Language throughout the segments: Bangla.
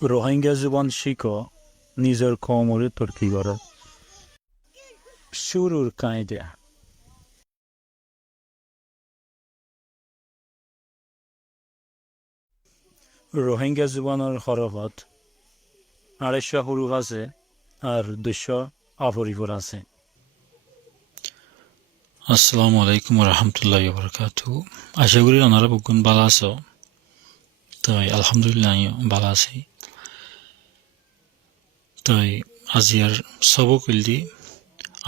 রোহিঙ্গা জীবন শিখো নিজের কোমরে তর্কি করে শুরুর কায়দা রোহিঙ্গা জীবনের হরফত 250 হুরুফ আছে আর 200 অপরিপর আছে। আসসালামু আলাইকুম রহমতুল্লাহ বরকাতু। আশা করি ওনারা বুকুন ভালো আছো। তাই আলহামদুলিল্লাহ ভালো আছি। তাই আজিয়ার সবক ইলদি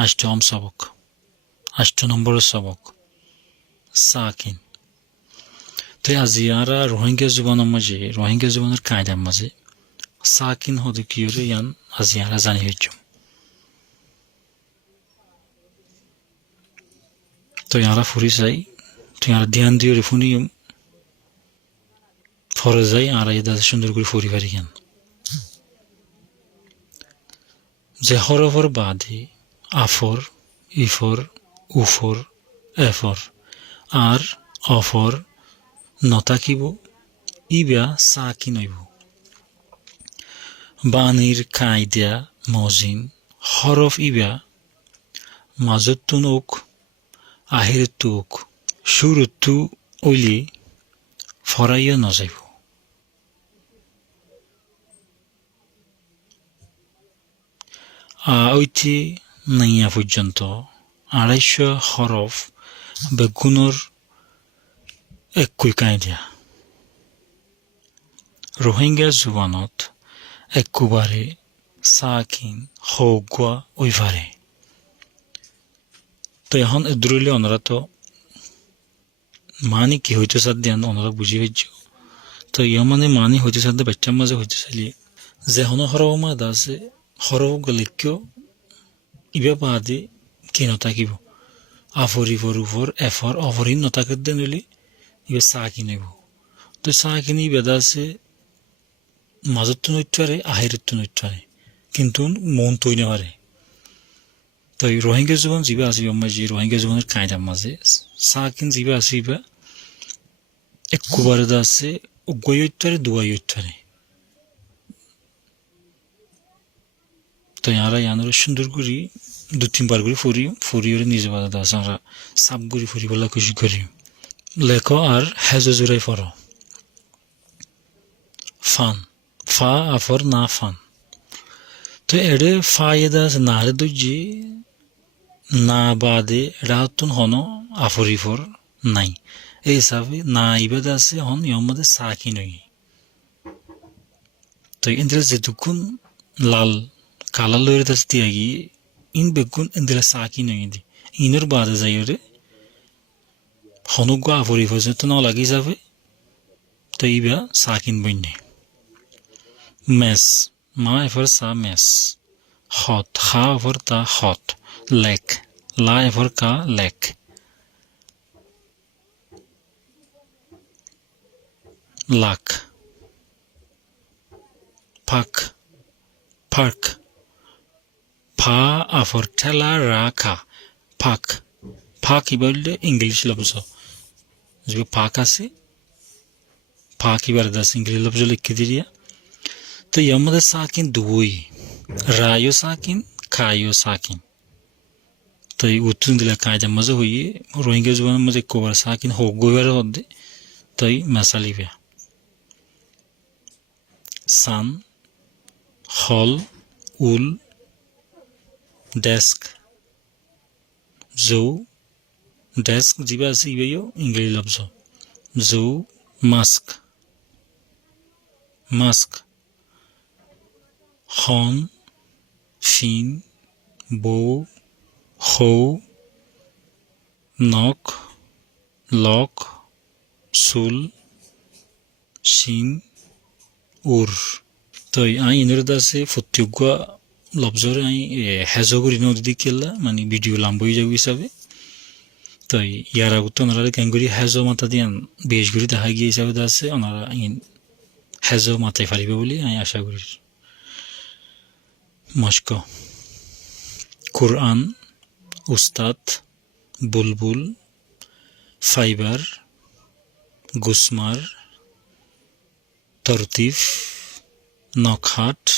8 নম্বরের সবক সাকিন। তাই আজিয়ারা রোহিঙ্গা জীবনের কায়দার মাঝে সাকিন হতে কি হলে ইয়ান আজিয়ারা জানি হইছ। তো ইয়ারা ফুরি চাই তো ইয়ারা ধ্যান দিয়ে ফুনিয়ম ফরে যাই আর এদা সুন্দর করে ফুরি পারি কেন যে হরফর বাদে আফর ইফর উফর এফর আর অফর নতাকিব ইবা সাকিন হইব। বাণীর কায়দা মজিন হরফ ইবা মাজতুন ওক আহিরতু ওক শুরুতু ওইলি ফরাইয়া নজাইব। ঐটি নাইয়া পর্যন্ত 250 হরফ বেগুনের একই কায়দা। রোহিঙ্গা জুবানত একেবারে সাকিন হগুয়া ওইভারে। তো এখন এদুরলে ওনারা তো মানি কি হইতে চান ওনারা বুঝি হইছ। তো ইয়া মানে মানি হইতে চান বাচ্চার মাঝে হইতে চাইলে যে হন হরফ মাদ আছে হরফ গলিক্য ইবা বাদে কি নথাকিব আফর ইফর উফর এফর অফরিন নথাকে দেন হইলে ইবা সাকিন হইব। তো সাকিন ইবাদা আছে মাজত্ব নৈত্যারে আহিরত্ব নৈত্যারে কিন্তু মন তৈ নেওয়ারে। তো রোহিঙ্গা জীবন যা আছে যে রোহিঙ্গা জীবনের কায়দার মাঝে সাকিন যা আছে ইবা একবারে আছে উগয়ত্যারে দুয়ায়ত্যারে। তো ইয়ারা সুন্দর করি 2-3 বার করে ফুরিয়ে নিজে বাধা আছে আমরা সাপ করি ফুরি বলা খুশি করি লেখো আর হেজো জোড়াই ফর ফান ফা আফর না ফান। তো এডে ফা এদা আছে না রে দুজি না বাদে রাতুন হন আফরিফর নাই এই হিসাবে না ইবাদা আছে হন ইয়র মধ্যে সাকি নই। তো ইন্দ্রে যেটুকুন লাল কালা লয়ের দাস দিয়া গিয়ে ইন বেগুন ইন্দ্রে সাকি নই দি ইনের বাদে যাই রে হনুক আফরিফর তো না লাগি যাবে। তো ইবা সাকিন বইনে মেস মা এফর সা মেস হট খা এফর তা হট লেক লা এফর কা লেক লাক ফাক ফাক ফা আফর ঠেলা রাখা ফাক ফাক বললে ইংলিশ লফজ যে ফাক আছে ফাক এবার দাস ইংলিশ লফজ লিখে দিয়া। তো ইয়ার মধ্যে সাকিন দুই রায়ও সাকিন খায়ও সাকিন। তো এই উত্তর দিলে কায়দার মাঝে হইয়ে রোহিঙ্গা জীবনের মাঝে কবার সাকিন হোক গোবার হদ্দে তাই মেসালিবে সান হল উল ডেস্ক জৌ ডেস্ক যা আছে ইবেও ইংলিশ লফজ জৌ মাস্ক মাস্ক হন ফিন বৌ হৌ নখ লক চুল শিন উর। তো ইনের আছে ফত্যুগুয়া লফজর হেজো করি নদী কেলা মানে ভিডিও লাম্বই যাবো হিসাবে। তো ইয়ার আগত ওনারা ক্যাঙ্গুরি হেজো মাথা দিয়ে বেশ করে দেখা গিয়ে হিসাবে আছে ওনারা হেজো মাথায় ফারিবে বলে আমি আশা করি। মস্ক কুরআন উস্তাদ বুলবুল ফাইবার গুসমার তরতিফ নখাট,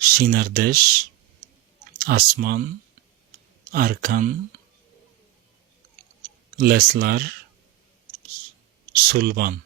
সিনার দেশ, আসমান, আরকান, লেসলার, সুলবান।